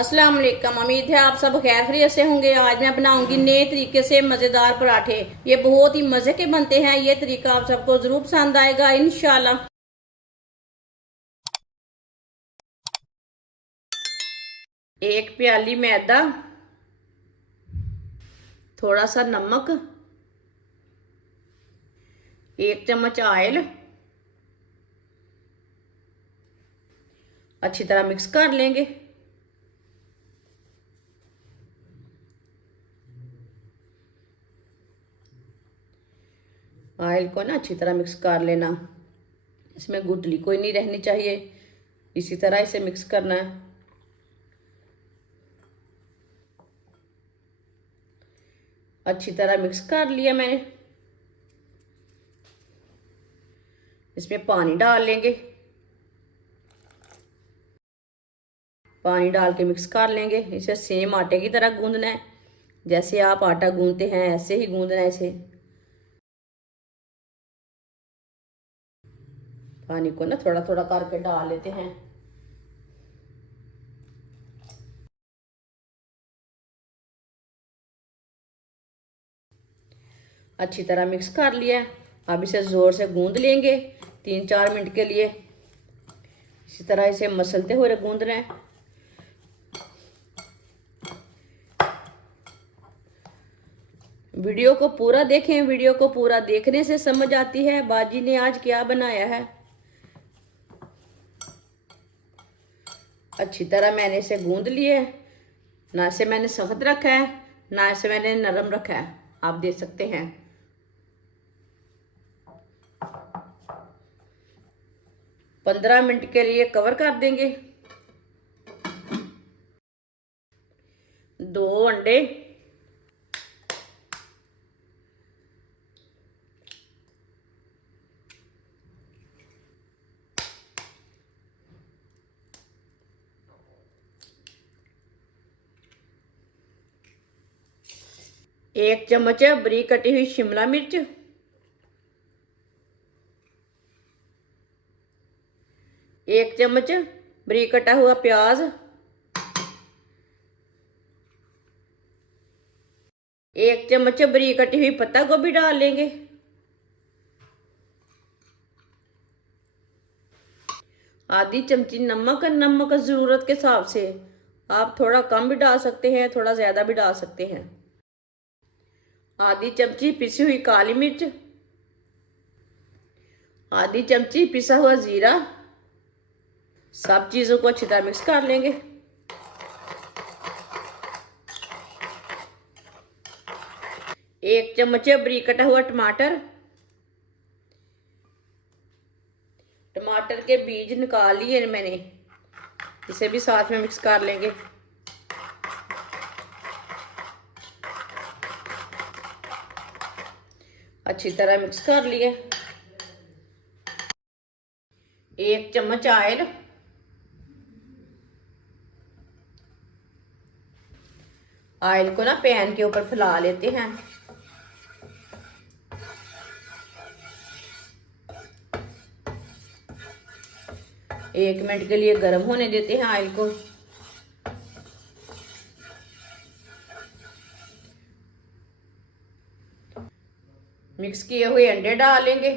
अस्सलाम वालेकुम। उम्मीद है आप सब खैर खैरियत से होंगे। आज मैं बनाऊंगी नए तरीके से मज़ेदार पराठे। ये बहुत ही मज़े के बनते हैं। ये तरीका आप सबको ज़रूर पसंद आएगा इंशाल्लाह। एक प्याली मैदा, थोड़ा सा नमक, एक चम्मच ऑयल, अच्छी तरह मिक्स कर लेंगे। ऑयल को ना अच्छी तरह मिक्स कर लेना। इसमें गुठली कोई नहीं रहनी चाहिए। इसी तरह इसे मिक्स करना है। अच्छी तरह मिक्स कर लिया मैंने। इसमें पानी डाल लेंगे। पानी डाल के मिक्स कर लेंगे। इसे सेम आटे की तरह गूंदना है। जैसे आप आटा गूंदते हैं ऐसे ही गूंदना है इसे। पानी को ना थोड़ा थोड़ा करके डाल लेते हैं। अच्छी तरह मिक्स कर लिया। अब इसे ज़ोर से गूंद लेंगे 3-4 मिनट के लिए। इसी तरह इसे मसलते हुए गूंदना है। वीडियो को पूरा देखें। वीडियो को पूरा देखने से समझ आती है बाजी ने आज क्या बनाया है। अच्छी तरह मैंने इसे गूंद लिया है। ना इसे मैंने सख्त रखा है ना इसे मैंने नरम रखा है। आप देख सकते हैं। 15 मिनट के लिए कवर कर देंगे। 2 अंडे, एक चम्मच बरीक कटी हुई शिमला मिर्च, एक चम्मच बरीक कटा हुआ प्याज, एक चम्मच बरीक कटी हुई पत्ता गोभी डाल लेंगे। आधी चमची नमक। नमक ज़रूरत के हिसाब से आप थोड़ा कम भी डाल सकते हैं, थोड़ा ज़्यादा भी डाल सकते हैं। आधी चमची पिसी हुई काली मिर्च, आधी चमची पिसा हुआ जीरा। सब चीज़ों को अच्छी तरह मिक्स कर लेंगे। एक चम्मच बरीक कटा हुआ टमाटर। टमाटर के बीज निकाल लिए मैंने। इसे भी साथ में मिक्स कर लेंगे। अच्छी तरह मिक्स कर लिए। एक चम्मच ऑयल, ऑयल को ना पैन के ऊपर फैला लेते हैं। एक मिनट के लिए गर्म होने देते हैं ऑयल को। मिक्स किए हुए अंडे डालेंगे।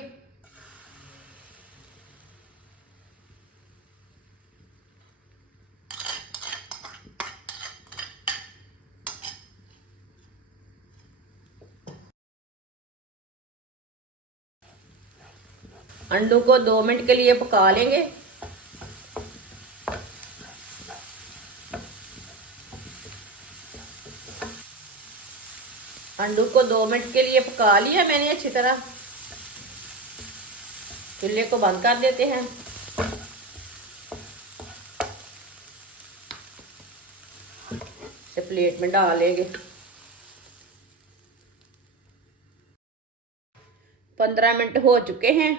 अंडों को 2 मिनट के लिए पका लेंगे। अंडों को 2 मिनट के लिए पका लिया मैंने अच्छी तरह। चूल्हे को बंद कर देते हैं। इसे प्लेट में डाल लेंगे। 15 मिनट हो चुके हैं।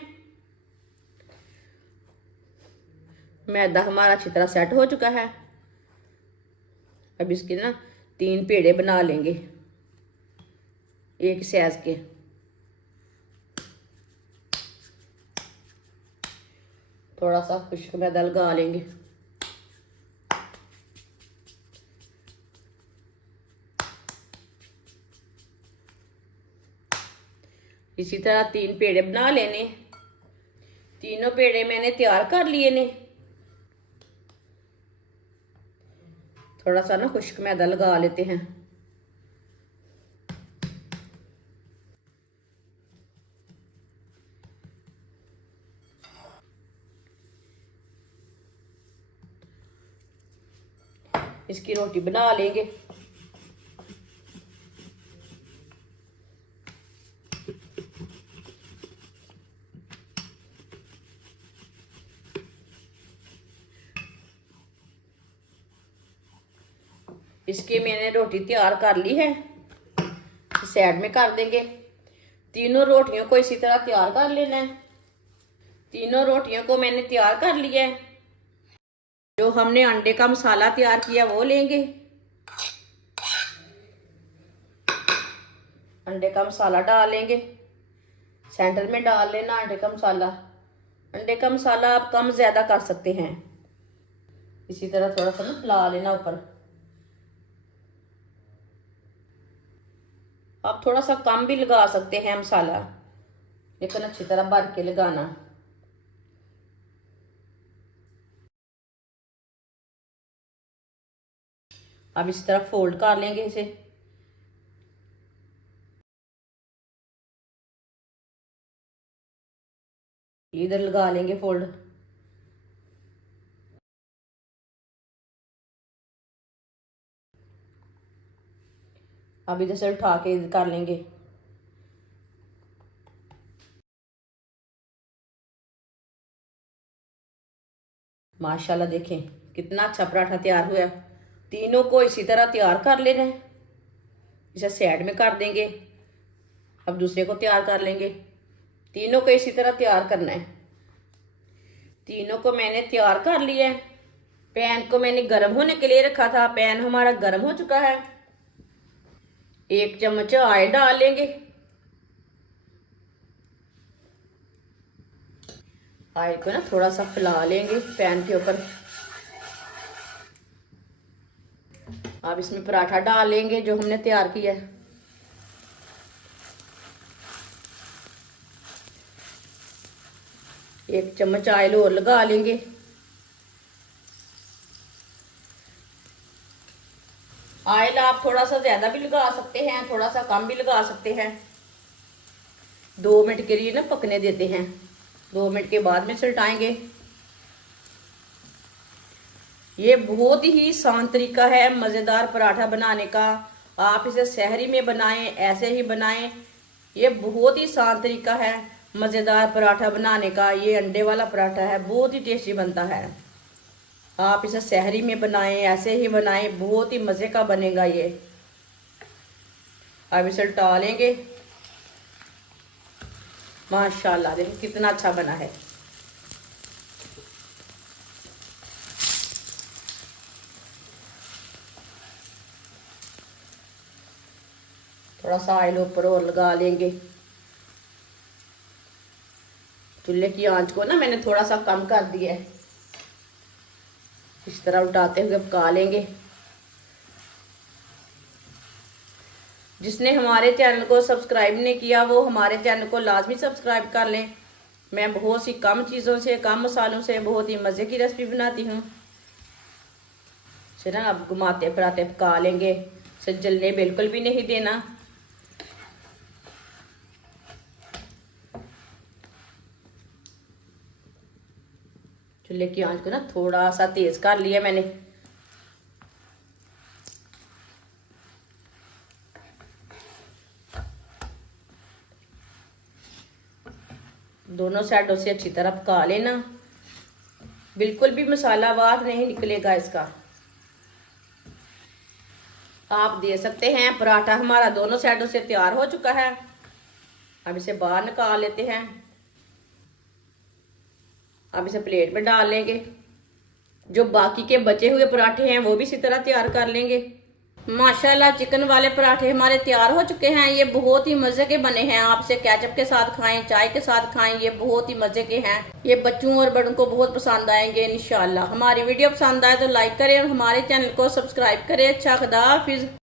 मैदा हमारा अच्छी तरह सेट हो चुका है। अब इसके ना 3 पेड़े बना लेंगे एक साइज के। थोड़ा सा खुश्क मैदा लगा लेंगे। इसी तरह 3 पेड़े बना लेने। तीनों पेड़े मैंने तैयार कर लिए ने। थोड़ा सा ना खुश्क मैदा लगा लेते हैं। इसकी रोटी बना लेंगे। इसकी मैंने रोटी तैयार कर ली है, साइड में कर देंगे। तीनों रोटियों को इसी तरह तैयार कर लेना है। तीनों रोटियों को मैंने तैयार कर लिया है। जो हमने अंडे का मसाला तैयार किया वो लेंगे। अंडे का मसाला डालेंगे, सेंटर में डाल लेना अंडे का मसाला। अंडे का मसाला आप कम ज्यादा कर सकते हैं। इसी तरह थोड़ा सा ना फैला लेना ऊपर। आप थोड़ा सा कम भी लगा सकते हैं मसाला, लेकिन अच्छी तरह भर के लगाना। अब इस तरह फोल्ड कर लेंगे इसे। इधर लगा लेंगे फोल्ड। अब इधर से उठा के कर लेंगे। माशाल्लाह देखें कितना अच्छा पराठा तैयार हुआ। तीनों को इसी तरह तैयार कर लेना है। इसे साइड में कर देंगे। अब दूसरे को तैयार कर लेंगे। तीनों को इसी तरह तैयार करना है। तीनों को मैंने तैयार कर लिया है। पैन को मैंने गर्म होने के लिए रखा था। पैन हमारा गर्म हो चुका है। 1 चम्मच ऑयल डाल लेंगे। ऑयल को ना थोड़ा सा फैला लेंगे पैन के ऊपर। अब इसमें पराठा डाल लेंगे जो हमने तैयार किया है। एक चम्मच ऑयल और लगा लेंगे। ऑयल आप थोड़ा सा ज्यादा भी लगा सकते हैं, थोड़ा सा कम भी लगा सकते हैं। 2 मिनट के लिए ना पकने देते हैं। 2 मिनट के बाद में उलटाएंगे। ये बहुत ही आसान तरीका है मज़ेदार पराठा बनाने का। आप इसे सहरी में बनाएं, ऐसे ही बनाएं। ये बहुत ही आसान तरीका है मज़ेदार पराठा बनाने का। ये अंडे वाला पराठा है, बहुत ही टेस्टी बनता है। आप इसे सहरी में बनाएं, ऐसे ही बनाएं, बहुत ही मज़े का बनेगा ये। अब इसे उल्टा लेंगे। माशाल्लाह देखो कितना अच्छा बना है। थोड़ा सा ऑयल ऊपर और लगा लेंगे। चूल्हे की आंच को ना मैंने थोड़ा सा कम कर दिया है। इस तरह उल्टाते हुए पका लेंगे। जिसने हमारे चैनल को सब्सक्राइब नहीं किया वो हमारे चैनल को लाजमी सब्सक्राइब कर लें। मैं बहुत सी कम चीज़ों से, कम मसालों से बहुत ही मज़े की रेसिपी बनाती हूँ। चलो अब घुमाते फिराते पका लेंगे। इसे जलने बिल्कुल भी नहीं देना। चूल्हे की आंच को ना थोड़ा सा तेज कर लिया मैंने। दोनों साइडों से अच्छी तरह पका लेना। बिल्कुल भी मसाला बाहर नहीं निकलेगा इसका। आप दे सकते हैं। पराठा हमारा दोनों साइडों से तैयार हो चुका है। अब इसे बाहर निकाल लेते हैं। अब इसे प्लेट में डाल लेंगे। जो बाकी के बचे हुए पराठे हैं वो भी इसी तरह तैयार कर लेंगे। माशाल्लाह चिकन वाले पराठे हमारे तैयार हो चुके हैं। ये बहुत ही मज़े के बने हैं। आप इसे केचप के साथ खाएं, चाय के साथ खाएं। ये बहुत ही मज़े के हैं। ये बच्चों और बड़ों को बहुत पसंद आएंगे इंशाल्लाह। हमारी वीडियो पसंद आए तो लाइक करें और हमारे चैनल को सब्सक्राइब करें। अच्छा खुदा हाफिज।